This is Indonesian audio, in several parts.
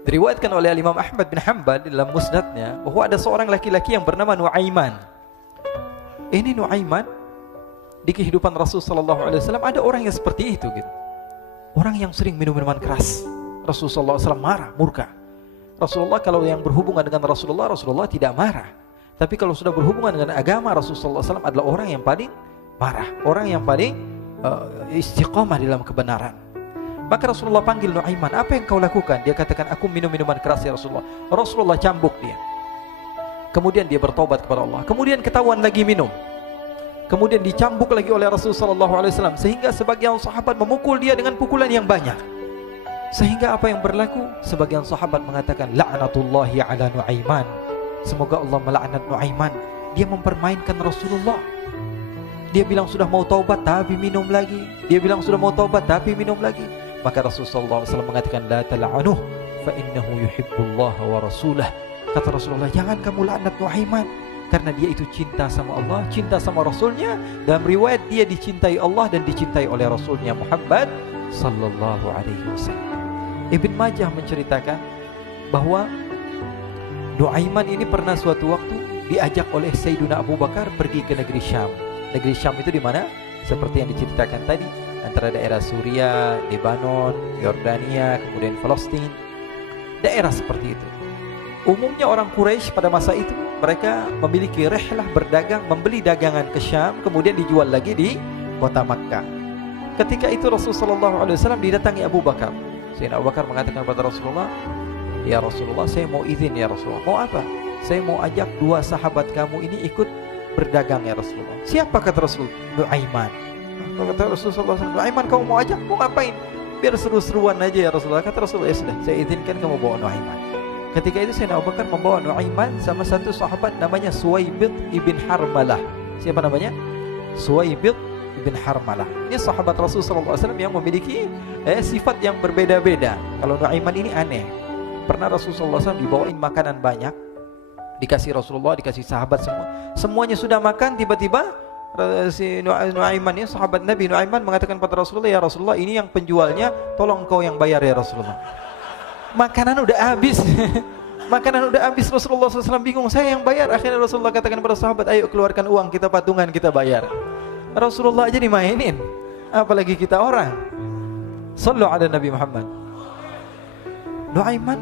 Diriwayatkan oleh Imam Ahmad bin Hanbal dalam musnadnya bahwa ada seorang laki-laki yang bernama Nuaiman. Ini Nuaiman di kehidupan Rasul sallallahu alaihi wasallam ada orang yang seperti itu gitu. Orang yang sering minum minuman keras. Rasulullah SAW marah, murka. Rasulullah kalau yang berhubungan dengan Rasulullah tidak marah. Tapi kalau sudah berhubungan dengan agama, Rasulullah SAW adalah orang yang paling marah, orang yang paling istiqamah dalam kebenaran. Maka Rasulullah panggil Nuaiman, apa yang kau lakukan? Dia katakan, aku minum minuman keras ya Rasulullah. Rasulullah cambuk dia. Kemudian dia bertobat kepada Allah. Kemudian ketahuan lagi minum. Kemudian dicambuk lagi oleh Rasulullah SAW, sehingga sebagian sahabat memukul dia dengan pukulan yang banyak. Sehingga apa yang berlaku? Sebagian sahabat mengatakan, la'natullahi ala Nuaiman. Semoga Allah melaknat Nuaiman. Dia mempermainkan Rasulullah. Dia bilang sudah mau taubat tapi minum lagi. Dia bilang sudah mau taubat tapi minum lagi. Maka Rasulullah SAW mengatakan, la tal'anuh fa innahu yuhibbullah wa rasulah. Kata Rasulullah, jangan kamu laknat Nuaiman, karena dia itu cinta sama Allah, cinta sama Rasulnya. Dalam riwayat dia dicintai Allah dan dicintai oleh Rasulnya Muhammad sallallahu alaihi wasallam. Ibn Majah menceritakan bahwa Nuaiman ini pernah suatu waktu diajak oleh Sayyidina Abu Bakar pergi ke negeri Syam. Negeri Syam itu di mana? Seperti yang diceritakan tadi, antara daerah Suriah, Lebanon, Yordania, kemudian Palestina. Daerah seperti itu. Umumnya orang Quraisy pada masa itu mereka memiliki rihlah berdagang, membeli dagangan ke Syam, kemudian dijual lagi di kota Makkah. Ketika itu Rasulullah SAW didatangi Abu Bakar. Sayyidina Abu Bakar mengatakan kepada Rasulullah, ya Rasulullah, saya mau izin ya Rasulullah. Mau apa? Saya mau ajak dua sahabat kamu ini ikut berdagang ya Rasulullah. Siapa kata Rasul? Nuaiman. Kata Rasulullah SAW, Nuaiman kamu mau ajak? Mau ngapain? Biar seru-seruan aja ya Rasulullah. Kata Rasulullah, ya sudah, saya izinkan kamu bawa Nuaiman. Ketika itu Sayyidina Abu Bakar membawa Nuaiman sama satu sahabat namanya Suwaibid ibn Harmalah. Siapa namanya? Suwaibid ibn Harmalah. Ini sahabat Rasulullah SAW yang memiliki sifat yang berbeda-beda. Kalau Nuaiman ini aneh. Pernah Rasulullah SAW dibawain makanan banyak, dikasih Rasulullah, dikasih sahabat semua. Semuanya sudah makan, tiba-tiba si Nuaiman ini, sahabat Nabi Nuaiman mengatakan kepada Rasulullah, ya Rasulullah, ini yang penjualnya, tolong kau yang bayar ya Rasulullah. Makanan udah habis. Makanan udah habis. Rasulullah SAW bingung, saya yang bayar. Akhirnya Rasulullah katakan kepada sahabat, ayo keluarkan uang, kita patungan, kita bayar. Rasulullah aja dimainin, apalagi kita orang. Sallu ala Nabi Muhammad. Nuaiman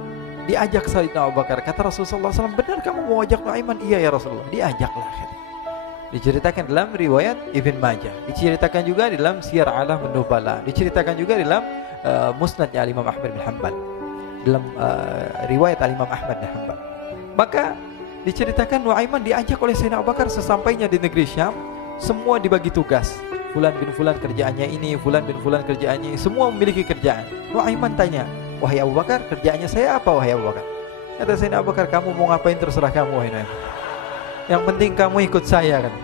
diajak Sayyidina Abu Bakar. Kata Rasulullah SAW, benar kamu mau ajak Nuaiman? Iya ya Rasulullah. Diajaklah akhirnya. Diceritakan dalam riwayat Ibn Majah, diceritakan juga dalam Siyar A'lam An-Nubala, diceritakan juga dalam musnadnya Imam Ahmad bin Hanbal, dalam riwayat Imam Ahmad bin Hanbal. Maka diceritakan Nuaiman diajak oleh Sayyidina Abu Bakar. Sesampainya di negeri Syam, semua dibagi tugas. Fulan bin Fulan kerjaannya ini, Fulan bin Fulan kerjaannya ini, semua memiliki kerjaan. Nuaiman tanya, wahai Abu Bakar, kerjaannya saya apa wahai Abu Bakar? Kata Sayyidina Abu Bakar, kamu mau ngapain terserah kamu wahai Nuaiman. Yang penting kamu ikut saya kan.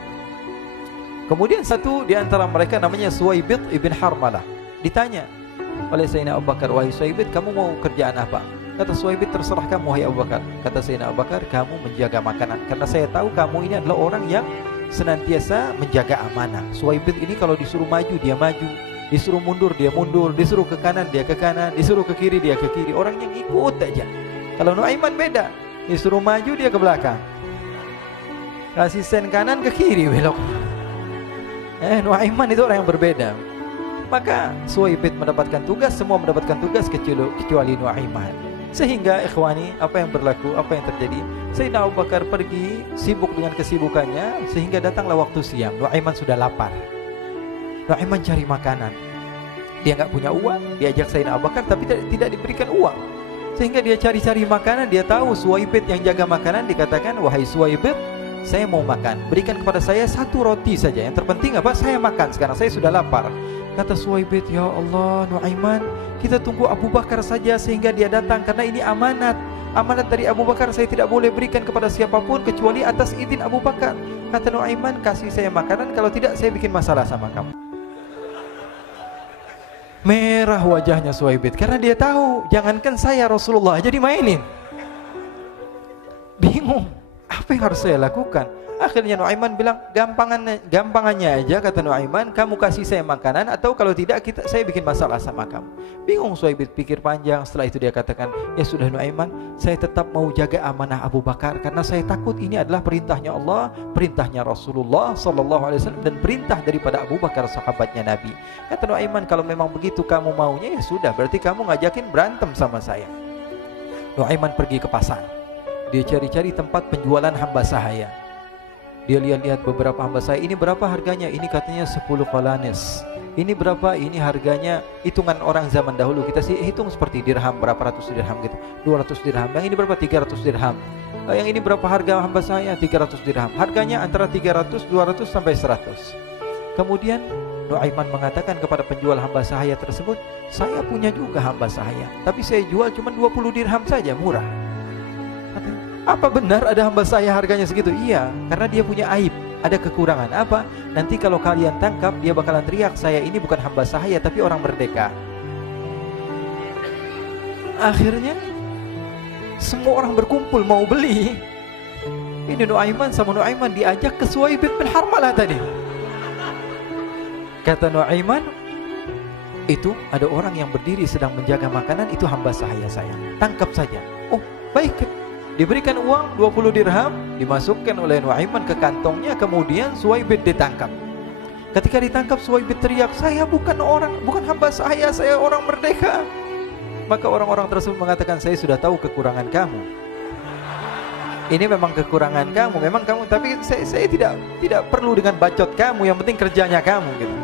Kemudian satu di antara mereka namanya Suwaibid ibn Harmalah. Ditanya oleh Sayyidina Abu Bakar, wahai Suwaibid, kamu mau kerjaan apa? Kata Suwaibid, terserah kamu wahai Abu Bakar. Kata Sayyidina Abu Bakar, kamu menjaga makanan, karena saya tahu kamu ini adalah orang yang senantiasa menjaga amanah. Suwaibid ini kalau disuruh maju dia maju, disuruh mundur dia mundur, disuruh ke kanan dia ke kanan, disuruh ke kiri dia ke kiri. Orang yang ikut aja. Kalau Nuaiman beda, disuruh maju dia ke belakang, kasih sen kanan ke kiri belok. Nuaiman itu orang yang berbeda. Maka Suwaibid mendapatkan tugas, semua mendapatkan tugas kecuali Nuaiman. Sehingga ikhwani, apa yang berlaku, apa yang terjadi? Sayyidina Abu Bakar pergi sibuk dengan kesibukannya, sehingga datanglah waktu siang. Nuaiman sudah lapar. Nuaiman cari makanan. Dia nggak punya uang, diajak Sayyidina Abu Bakar tapi tidak diberikan uang. Sehingga dia cari-cari makanan. Dia tahu Suwaibid yang jaga makanan, dikatakan, wahai Suwaibid, saya mau makan, berikan kepada saya satu roti saja. Yang terpenting apa? Saya makan sekarang, saya sudah lapar. Kata Suwaibid, ya Allah Nuaiman, kita tunggu Abu Bakar saja sehingga dia datang, karena ini amanat. Amanat dari Abu Bakar, saya tidak boleh berikan kepada siapapun kecuali atas izin Abu Bakar. Kata Nuaiman, kasih saya makanan, kalau tidak saya bikin masalah sama kamu. Merah wajahnya Suwaibid, karena dia tahu, jangankan saya, Rasulullah aja dimainin. Bingung, apa yang harus saya lakukan? Akhirnya Nuaiman bilang, gampangannya aja, kata Nuaiman, kamu kasih saya makanan, atau kalau tidak saya bikin masalah sama kamu. Bingung Suhaib, pikir panjang. Setelah itu dia katakan, ya sudah Nuaiman, saya tetap mau jaga amanah Abu Bakar, karena saya takut ini adalah perintahnya Allah, perintahnya Rasulullah SAW, dan perintah daripada Abu Bakar, sahabatnya Nabi. Kata Nuaiman, kalau memang begitu kamu maunya, ya sudah, berarti kamu ngajakin berantem sama saya. Nuaiman pergi ke pasar. Dia cari-cari tempat penjualan hamba sahaya. Dia lihat-lihat beberapa hamba sahaya. Ini berapa harganya? Ini katanya 10 qalanis. Ini berapa? Ini harganya, hitungan orang zaman dahulu. Kita sih hitung seperti dirham, berapa ratus dirham gitu. 200 dirham. Yang ini berapa? 300 dirham. Yang ini berapa harga hamba sahaya? 300 dirham. Harganya antara 300, 200 sampai 100. Kemudian Nuaiman mengatakan kepada penjual hamba sahaya tersebut, saya punya juga hamba sahaya, tapi saya jual cuma 20 dirham saja, murah. Apa benar ada hamba saya harganya segitu? Iya, karena dia punya aib, ada kekurangan. Apa? Nanti kalau kalian tangkap, dia bakalan teriak, saya ini bukan hamba sahaya tapi orang merdeka. Akhirnya semua orang berkumpul mau beli. Ini Nuaiman sama Nuaiman diajak ke Suhaib bin Harmalah tadi. Kata Nuaiman, itu ada orang yang berdiri sedang menjaga makanan, itu hamba sahaya saya, tangkap saja. Oh baik. Diberikan uang 20 dirham, dimasukkan oleh Nuaiman ke kantongnya, kemudian Suhaib ditangkap. Ketika ditangkap, Suhaib teriak, saya bukan hamba saya orang merdeka. Maka orang-orang tersebut mengatakan, saya sudah tahu kekurangan kamu. Ini memang kekurangan kamu, memang kamu, tapi saya tidak perlu dengan bacot kamu, yang penting kerjanya kamu gitu.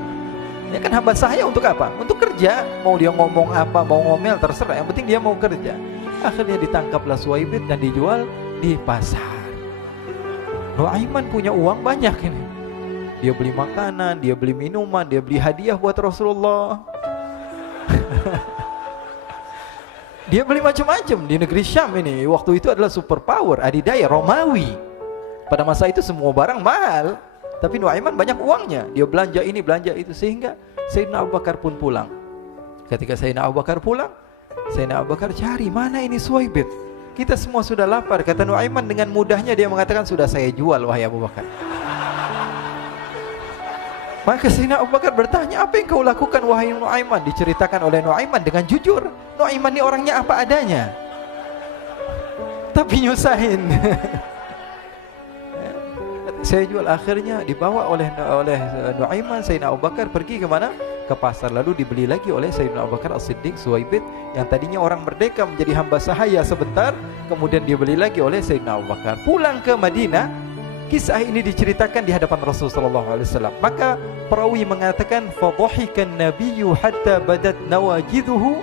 Ya kan hamba saya untuk apa? Untuk kerja, mau dia ngomong apa, mau ngomel terserah, yang penting dia mau kerja. Akhirnya ditangkaplah Suhaib dan dijual di pasar. Nuaiman punya uang banyak ini. Dia beli makanan, dia beli minuman, dia beli hadiah buat Rasulullah. Dia beli macam-macam di negeri Syam ini. Waktu itu adalah superpower, adidaya Romawi. Pada masa itu semua barang mahal, tapi Nuaiman banyak uangnya. Dia belanja ini, belanja itu, sehingga Sayyidina Abu Bakar pun pulang. Ketika Sayyidina Abu Bakar pulang, Sayyidina Abu Bakar cari, mana ini Suhaib? Kita semua sudah lapar. Kata Nuaiman dengan mudahnya dia mengatakan, sudah saya jual wahai Abu Bakar. Maka Sayyidina Abu Bakar bertanya, apa yang kau lakukan wahai Nuaiman? Diceritakan oleh Nuaiman dengan jujur. Nuaiman ini orangnya apa adanya, tapi nyusahin. Saya jual. Akhirnya dibawa oleh Nuaiman, Sayyidina Abu Bakar pergi ke mana? Ke pasar. Lalu dibeli lagi oleh Sayyidina Abu Bakar As-Siddiq Suhaib yang tadinya orang merdeka menjadi hamba sahaya sebentar, kemudian dibeli lagi oleh Sayyidina Abu Bakar. Pulang ke Madinah, kisah ini diceritakan di hadapan Rasulullah SAW. Maka perawi mengatakan, fadhahikan nabiyyu hatta badat nawajiduhu.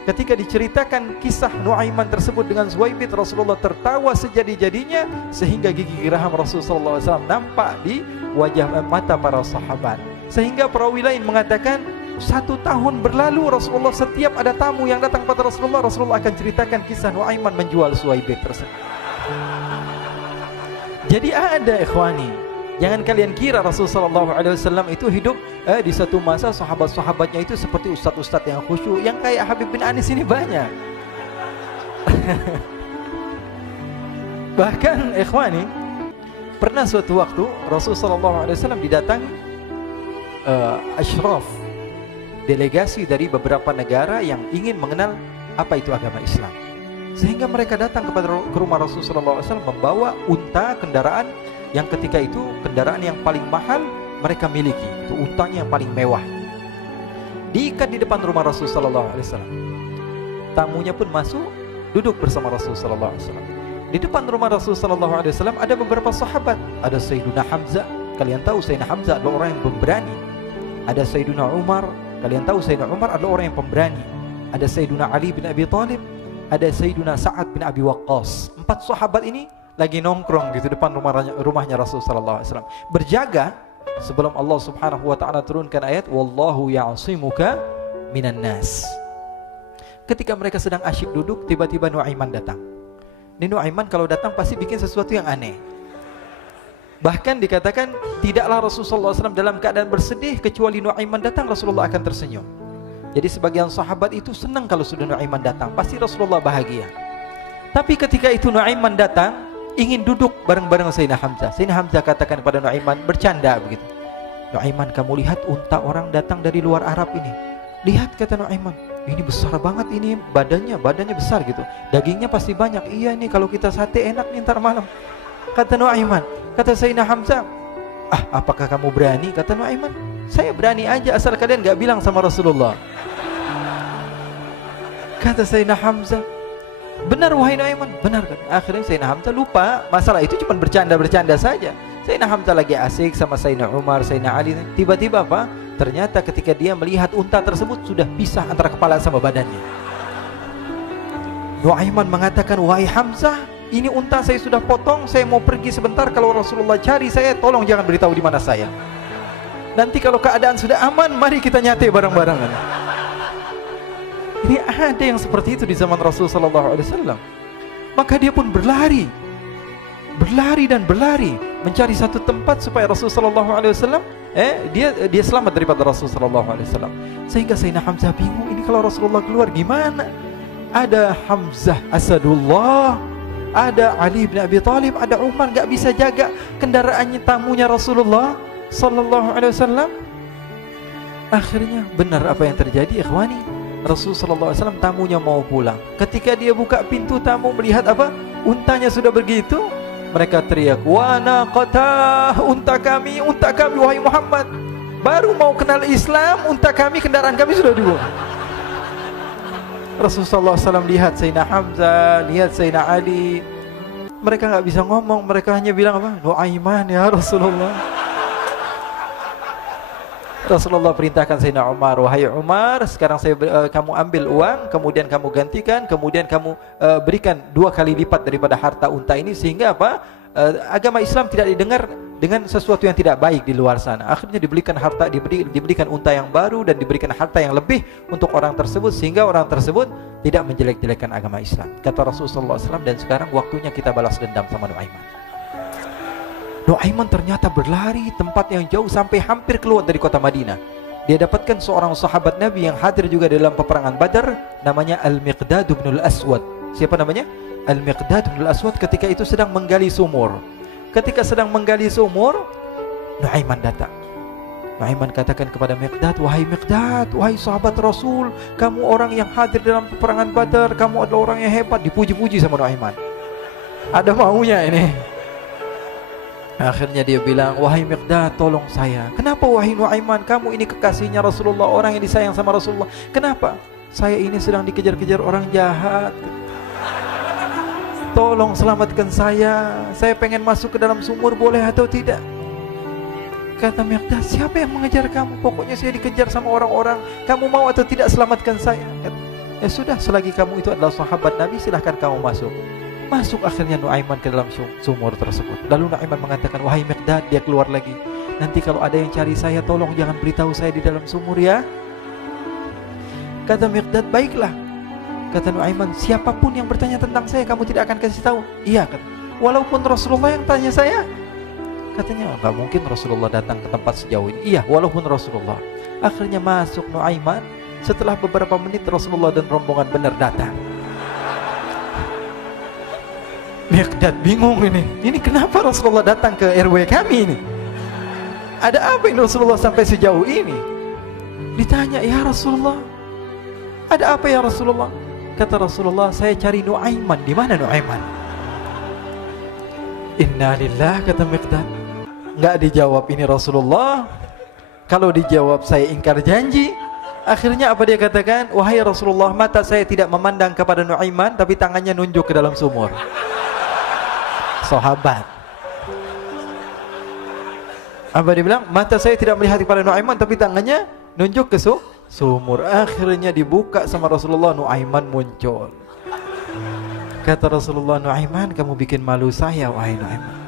Ketika diceritakan kisah Nuaiman tersebut dengan Suhaib, Rasulullah tertawa sejadi-jadinya sehingga gigi geraham Rasulullah SAW nampak di wajah mata para sahabat. Sehingga perawi lain mengatakan, 1 tahun berlalu Rasulullah, setiap ada tamu yang datang pada Rasulullah akan ceritakan kisah Nuaiman menjual Suhaib tersebut. Jadi ada ikhwani, jangan kalian kira Rasulullah SAW itu hidup di satu masa sahabat-sahabatnya itu seperti ustadz-ustadz yang khusyuk, yang kayak Habib bin Anis ini banyak. Bahkan ikhwani, pernah suatu waktu Rasulullah SAW didatangi ashraf, delegasi dari beberapa negara yang ingin mengenal apa itu agama Islam. Sehingga mereka datang ke rumah Rasulullah SAW membawa unta, kendaraan yang ketika itu kendaraan yang paling mahal mereka miliki. Itu untanya yang paling mewah. Diikat di depan rumah Rasulullah SAW. Tamunya pun masuk, duduk bersama Rasulullah SAW. Di depan rumah Rasulullah SAW ada beberapa sahabat. Ada Sayyiduna Hamzah. Kalian tahu Sayyidina Hamzah adalah orang yang pemberani. Ada Sayyiduna Umar. Kalian tahu Sayyidina Umar adalah orang yang pemberani. Ada Sayyiduna Ali bin Abi Thalib. Ada Sayyiduna Sa'ad bin Abi Waqqas. 4 sahabat ini lagi nongkrong gitu depan rumahnya Rasulullah SAW, berjaga sebelum Allah Subhanahu wa taala turunkan ayat wallahu ya'simuka minan nas. Ketika mereka sedang asyik duduk, tiba-tiba Nuaiman datang. Ini Nuaiman kalau datang pasti bikin sesuatu yang aneh. Bahkan dikatakan tidaklah Rasulullah SAW dalam keadaan bersedih, kecuali Nuaiman datang Rasulullah akan tersenyum. Jadi sebagian sahabat itu senang kalau sudah Nuaiman datang, pasti Rasulullah bahagia. Tapi ketika itu Nuaiman datang, ingin duduk bareng-bareng Sayyidina Hamzah. Sayyidina Hamzah katakan kepada Nuaiman, bercanda begitu. Nuaiman, kamu lihat unta orang datang dari luar Arab ini. Lihat, kata Nuaiman, ini besar banget, ini badannya besar gitu. Dagingnya pasti banyak. Iya nih, kalau kita sate enak nih ntar malam. Kata Nuaiman. Kata Sayyidina Hamzah, apakah kamu berani? Kata Nuaiman, saya berani aja asal kalian gak bilang sama Rasulullah. Kata Sayyidina Hamzah, benar wahai Nuaiman, benar kan? Akhirnya Sayyidina Hamzah lupa masalah itu, cuma bercanda-bercanda saja. Sayyidina Hamzah lagi asik sama Sayyidina Umar, Sayyidina Ali. Tiba-tiba apa? Ternyata ketika dia melihat unta tersebut sudah pisah antara kepala sama badannya. Nuaiman mengatakan, wahai Hamzah, ini unta saya sudah potong, saya mau pergi sebentar. Kalau Rasulullah cari saya, tolong jangan beritahu di mana saya. Nanti kalau keadaan sudah aman, mari kita nyate bareng-barengan. Ini ada yang seperti itu di zaman Rasulullah SAW. Maka dia pun berlari dan berlari mencari satu tempat supaya Rasulullah SAW dia selamat daripada Rasulullah SAW. Sehingga Sayyidina Hamzah bingung, ini kalau Rasulullah keluar gimana? Ada Hamzah Asadullah, ada Ali bin Abi Thalib, ada Umar, gak bisa jaga kendaraannya, tamunya Rasulullah SAW. Akhirnya benar apa yang terjadi, ikhwani. Rasulullah SAW tamunya mau pulang. Ketika dia buka pintu, tamu melihat apa? Untanya sudah begitu. Mereka teriak, wa naqatah, unta kami wahai Muhammad. Baru mau kenal Islam, unta kami, kendaraan kami sudah dibuang. Rasulullah SAW lihat Sayyidina Hamzah, lihat Sayyidina Ali. Mereka gak bisa ngomong, mereka hanya bilang apa? Nuaiman ya Rasulullah. Rasulullah perintahkan Sayyidina Umar, wahai Umar, sekarang kamu ambil uang, kemudian kamu gantikan, kemudian kamu berikan 2 kali lipat daripada harta unta ini, sehingga apa? Agama Islam tidak didengar dengan sesuatu yang tidak baik di luar sana. Akhirnya diberikan harta, diberikan unta yang baru dan diberikan harta yang lebih untuk orang tersebut, sehingga orang tersebut tidak menjelek-jelekan agama Islam. Kata Rasulullah SAW, dan sekarang waktunya kita balas dendam sama Nuaiman. Nuaiman ternyata berlari tempat yang jauh sampai hampir keluar dari kota Madinah. Dia dapatkan seorang sahabat Nabi yang hadir juga dalam peperangan Badar, namanya Al-Miqdad bin Al-Aswad. Siapa namanya? Al-Miqdad bin Al-Aswad ketika itu sedang menggali sumur. Ketika sedang menggali sumur, Nuaiman datang. Nuaiman katakan kepada Miqdad, wahai Miqdad, wahai sahabat Rasul, kamu orang yang hadir dalam peperangan Badar, kamu adalah orang yang hebat. Dipuji-puji sama Nuaiman. Ada maunya ini. Akhirnya dia bilang, wahai Miqdad, tolong saya. Kenapa wahai Nuaiman? Kamu ini kekasihnya Rasulullah, orang yang disayang sama Rasulullah. Kenapa? Saya ini sedang dikejar-kejar orang jahat. Tolong selamatkan saya. Saya pengen masuk ke dalam sumur, boleh atau tidak? Kata Miqdad, siapa yang mengejar kamu? Pokoknya saya dikejar sama orang-orang. Kamu mau atau tidak selamatkan saya? Ya sudah, selagi kamu itu adalah sahabat Nabi, silahkan kamu masuk. Masuk akhirnya Nuaiman ke dalam sumur tersebut. Lalu Nuaiman mengatakan, wahai Miqdad, dia keluar lagi. Nanti kalau ada yang cari saya, tolong jangan beritahu saya di dalam sumur ya. Kata Miqdad, baiklah. Kata Nuaiman, siapapun yang bertanya tentang saya, kamu tidak akan kasih tahu. Iya, kata. Walaupun Rasulullah yang tanya saya. Katanya, enggak mungkin Rasulullah datang ke tempat sejauh ini. Iya, walaupun Rasulullah. Akhirnya masuk Nuaiman. Setelah beberapa menit, Rasulullah dan rombongan benar datang. Miqdad bingung ini. Ini kenapa Rasulullah datang ke RW kami ini? Ada apa ini Rasulullah sampai sejauh ini? Ditanya, ya Rasulullah, ada apa ya Rasulullah? Kata Rasulullah, saya cari Nuaiman. Di mana Nuaiman? Innalillah, kata Miqdad. Enggak dijawab ini Rasulullah. Kalau dijawab saya ingkar janji. Akhirnya apa dia katakan? Wahai Rasulullah, mata saya tidak memandang kepada Nuaiman, tapi tangannya nunjuk ke dalam sumur. Sahabat. Apa dia bilang? Mata saya tidak melihat kepada Nuaiman, tapi tangannya nunjuk ke sumur. Akhirnya dibuka sama Rasulullah, Nuaiman muncul. Kata Rasulullah, Nuaiman, kamu bikin malu saya, wahai Nuaiman.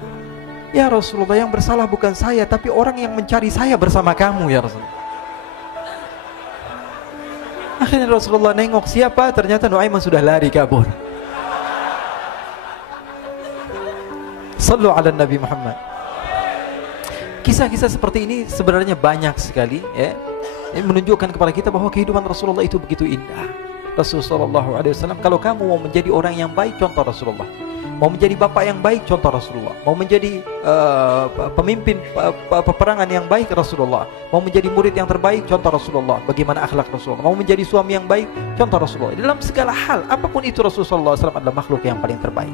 Ya Rasulullah, yang bersalah bukan saya, tapi orang yang mencari saya bersama kamu ya Rasulullah. Akhirnya Rasulullah nengok siapa, ternyata Nuaiman sudah lari kabur. Sallu ala Nabi Muhammad. Kisah-kisah seperti ini sebenarnya banyak sekali ya. Ini menunjukkan kepada kita bahwa kehidupan Rasulullah itu begitu indah. Rasulullah SAW, kalau kamu mau menjadi orang yang baik, contoh Rasulullah. Mau menjadi bapak yang baik, contoh Rasulullah. Mau menjadi pemimpin peperangan yang baik, Rasulullah. Mau menjadi murid yang terbaik, contoh Rasulullah. Bagaimana akhlak Rasulullah. Mau menjadi suami yang baik, contoh Rasulullah. Dalam segala hal, apapun itu, Rasulullah SAW adalah makhluk yang paling terbaik.